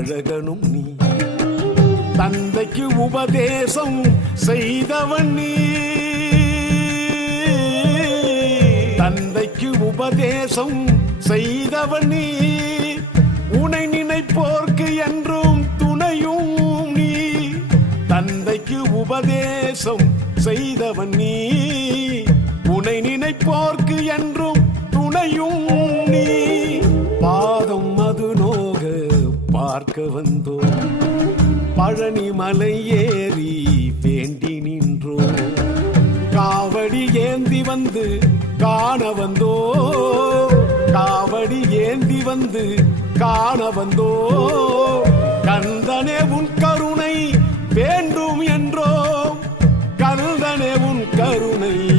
அழகனும் நீ. தந்தைக்கு உபதேசம் செய்தவன் நீ. தந்தைக்கு உபதேசம் செய்தவன் நீ. உனை நினைப்போர்க்கு என்றும் துணையும் நீ. தந்தைக்கு உபதேசம் செய்தவன் நீ. உனை நினைப்போர்க்கு என்றும் துணையும் நீ. பாதம் அது நோக பார்க்க வந்தோம். பழனி மலை ஏறி வேண்டி நின்றோம். காவடி ஏந்தி வந்து காண வந்தோ. காவடி ஏந்தி வந்து காண வந்தோ. கந்தனே உன் கருணை வேண்டும் என்றோம். கந்தனே உன் கருணை